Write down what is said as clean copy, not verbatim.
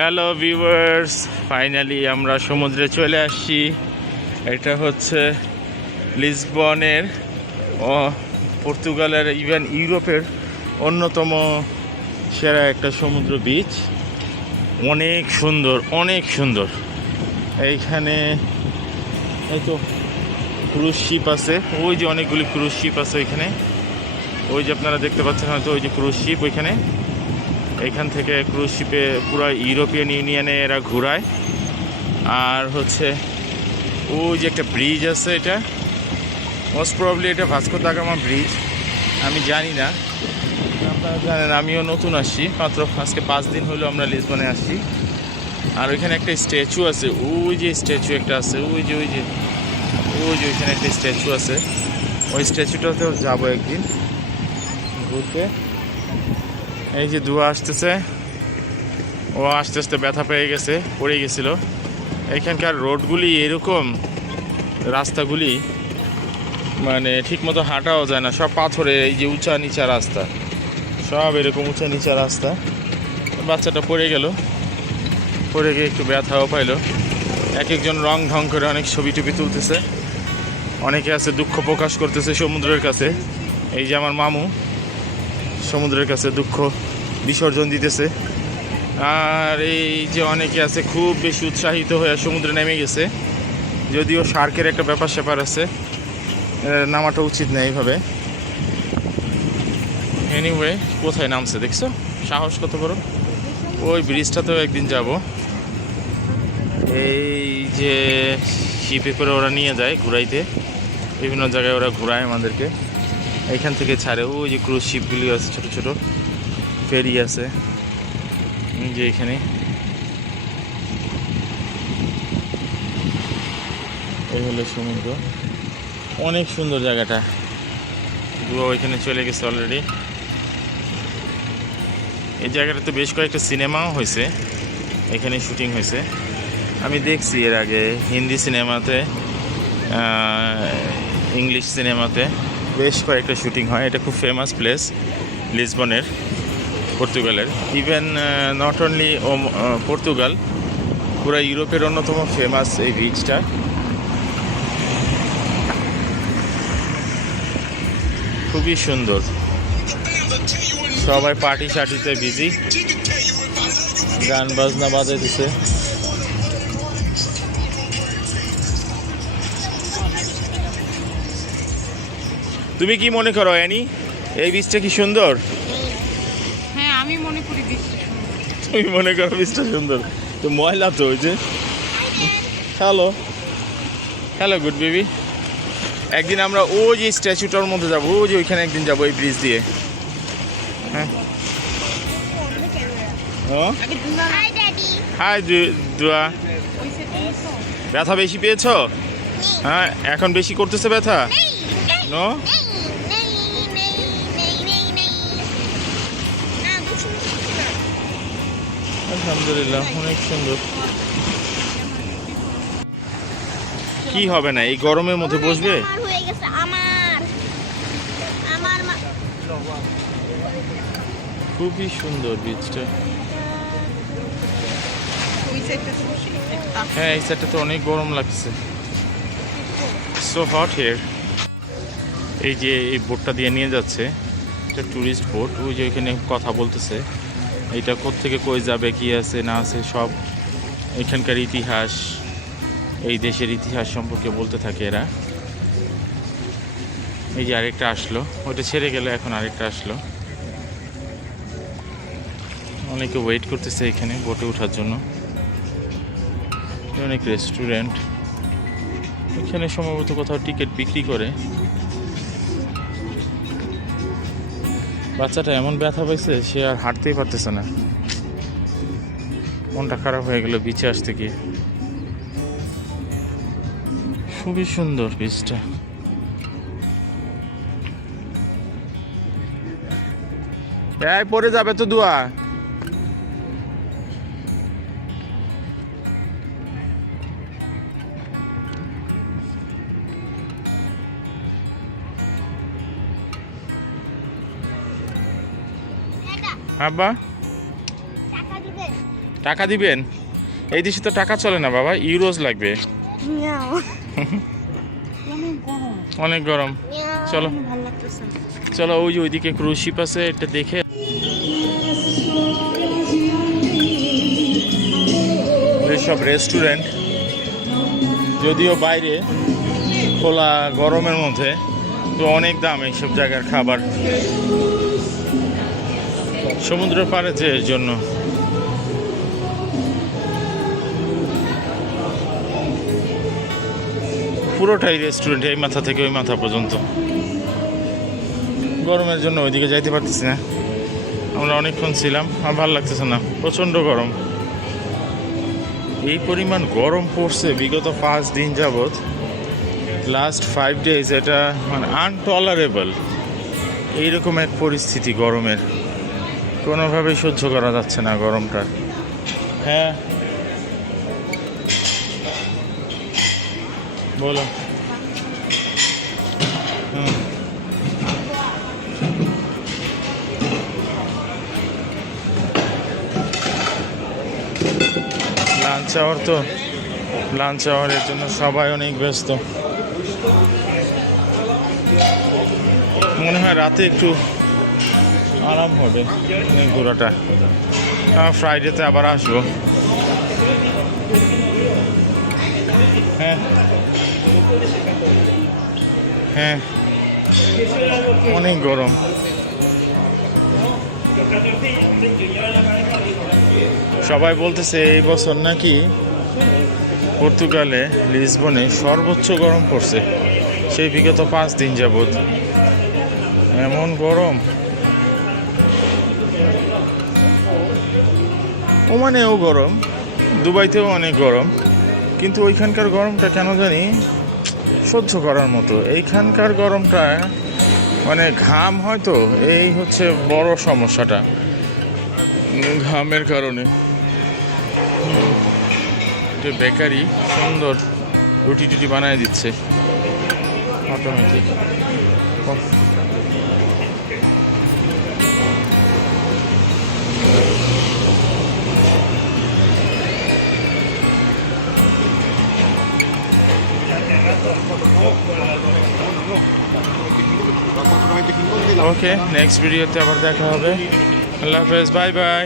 Hello viewers, finally আমরা সমুদ্রে চলে আসছি। এটা হচ্ছে লিসবনের পর্তুগালের ইভেন ইউরোপের অন্যতম সেরা একটা সমুদ্র বিচ। অনেক সুন্দর, অনেক সুন্দর। এইখানে এই তো ক্রুজ শিপ আছে, ওই যে অনেকগুলি ক্রুজ শিপ আছে ওইখানে। ওই যে আপনারা দেখতে পাচ্ছেন হয়তো, ওই যে ক্রুজ শিপ ওইখানে। এখান থেকে ক্রুজ শিপে পুরো ইউরোপিয়ান ইউনিয়নে এরা ঘোরায়। আর হচ্ছে ওই যে একটা ব্রিজ আছে, এটা মোস্ট প্রবাবলি এটা ভাস্কো দা গামা ব্রিজ, আমি জানি না, আপনারা জানেন। আমিও নতুন আসছি, মাত্র আজকে 5 দিন হলো আমরা লিসবনে আসছি। আর ওইখানে একটা স্ট্যাচু আছে, ওই যে স্ট্যাচু একটা আছে, ওই যে ওইখানে একটা স্ট্যাচু আছে। ওই স্ট্যাচুটাতেও যাবো একদিন ঘুরতে। এই যে ধোঁয়া আসতেছে, ও আস্তে আস্তে ব্যথা পেয়ে গেছে, পড়ে গেছিল। এখানকার রোডগুলি এরকম, রাস্তাগুলি মানে ঠিক মতো হাঁটাও যায় না, সব পাথরে। এই যে উঁচা নিচা রাস্তা, সব এরকম উঁচা নিচা রাস্তা। বাচ্চাটা পড়ে গেল, পড়ে গিয়ে একটু ব্যথাও পাইলো। এক একজন রং ঢং করে অনেক ছবি টবি তুলতেছে, অনেকে আছে দুঃখ প্রকাশ করতেছে সমুদ্রের কাছে। এই যে আমার মামু সমুদ্রের কাছে দুঃখ বিসর্জন দিতেছে। আর এই যে অনেকে আছে খুব বেশি উৎসাহিত হয়ে সমুদ্রে নেমে গেছে, যদিও শার্কের একটা ব্যাপার স্যাপার আছে, নামাটা উচিত না এইভাবে। এনিওয়ে, কোথায় নামছে দেখছো, সাহস কত বড়। ওই ব্রিজটাতেও একদিন যাব। এই যে শিপে করে ওরা নিয়ে যায় ঘুরাইতে, বিভিন্ন জায়গায় ওরা ঘুরায় আমাদেরকে। এইখান থেকে ছাড়ে, ওই যে ক্রুজ শিপগুলি আছে, ছোট ছোট ফেরি আছে যে এখানে। এই হলো সমুদ্র, অনেক সুন্দর জায়গাটা। দুয়া ওইখানে চলে গেছে অলরেডি। এই জায়গাটাতে বেশ কয়েকটা সিনেমাও হয়েছে, এখানে শুটিং হয়েছে। আমি দেখছি এর আগে হিন্দি সিনেমাতে, ইংলিশ সিনেমাতে বেশ কয়েকটা শুটিং হয়। এটা খুব ফেমাস প্লেস লিসবনের, পর্তুগালের। ইভেন নট অনলি পর্তুগাল, পুরো ইউরোপের অন্যতম ফেমাস এই বিচটা। খুবই সুন্দর, সবাই পার্টি শার্টিতে বিজি, গান বাজনা বাজে দিছে। তুমি কি মনে করো অ্যানি, এই বীজটা কি সুন্দর? হ্যাঁ, আমি মনে করি বীজটা সুন্দর। তুমি মনে করো বীজটা সুন্দর? তো ময়লা তো ওই যে। Hello hello good baby. একদিন আমরা ওই যে স্ট্যাচুটার মধ্যে যাবো, ওই যে ওইখানে একদিন যাবো এই ব্রিজ দিয়ে। হ্যাঁ, হাই দুয়া। ব্যথা বেশি পেয়েছো? হ্যাঁ, এখন বেশি করতেছে ব্যথা? নো, আলহামদুলিল্লাহ, অনেক সুন্দর। কি হবে না, এই গরমের মধ্যে বসবে? খুবই সুন্দর বিচটা। হ্যাঁ, এই সাইডটা তো অনেক গরম লাগছে, সো হট হিয়ার। এই যে এই বোটটা দিয়ে নিয়ে যাচ্ছে, এটা ট্যুরিস্ট বোট। ওই যে ওইখানে কথা বলতেছে, এটা কোত্থেকে কই যাবে, কি আছে না আছে সব এখানকার ইতিহাস, এই দেশের ইতিহাস সম্পর্কে বলতে থাকে এরা। এই যে আরেকটা আসলো, ওইটা ছেড়ে গেল, এখন আরেকটা আসলো। অনেকে ওয়েট করতেছে এখানে বোটে ওঠার জন্য। অনেক রেস্টুরেন্ট, এখানে সম্ভবত কোথাও টিকিট বিক্রি করে। বাচ্চাটা এমন ব্যথা পাইছে, সে আর হাঁটতেই পারতেছে না, মনটা খারাপ হয়ে গেল বিচে আসতে গিয়ে। খুবই সুন্দর বিচটা। এই পরে যাবে তো দুয়া। আব্বা টাকা দিবেন? এই দেশে তো টাকা চলে না বাবা, ইউরোজ লাগবে। মিয়াও। অনেক গরম। অনেক গরম। চলো ভালো লাগতেছে না। চলো, ওই যে ওইদিকে ক্রুজ শিপ আছে, এটা দেখে। এইসব রেস্টুরেন্ট যদিও বাইরে খোলা, গরমের মধ্যে, তো অনেক দাম এইসব জায়গার খাবার। সমুদ্রের পাড়ে যে এর জন্য পুরোটাই রেস্টুরেন্ট, এই মাথা থেকে ওই মাথা পর্যন্ত। গরমের জন্য ওইদিকে যাইতে পারতেছি না। আমরা অনেকক্ষণ ছিলাম, আমার ভালো লাগতেছে না, প্রচণ্ড গরম। এই পরিমাণ গরম পড়ছে বিগত 5 দিন যাবৎ, লাস্ট 5 ডেজ, এটা মানে আনটলারেবল। এইরকম এক পরিস্থিতি গরমের, কোনোভাবেই সহ্য করা যাচ্ছে না গরমটা। হ্যাঁ বলো। লাঞ্চ আওয়ার, তো লাঞ্চ আওয়ারের জন্য সবাই অনেক ব্যস্ত। মনে হয় রাতে একটু আরাম হবে অনেক ঘোরাটা। ফ্রাইডেতে আবার আসবো। হ্যাঁ হ্যাঁ, অনেক গরম। সবাই বলতেছে এই বছর নাকি পর্তুগালে, লিসবনে সর্বোচ্চ গরম পড়ছে সেই বিগত 5 দিন যাবৎ। এমন গরম। ওমানেও গরম, দুবাইতেও অনেক গরম, কিন্তু ওইখানকার গরমটা কেন জানি সহ্য করার মতো। এইখানকার গরমটা মানে ঘাম, হয়তো এই হচ্ছে বড় সমস্যাটা, ঘামের কারণে। বেকারি সুন্দর রুটি টুটি বানায় দিচ্ছে অটোমেটিক। ওকে, নেক্সট ভিডিওতে আবার দেখা হবে। আল্লাহ হাফেজ, বাই বাই।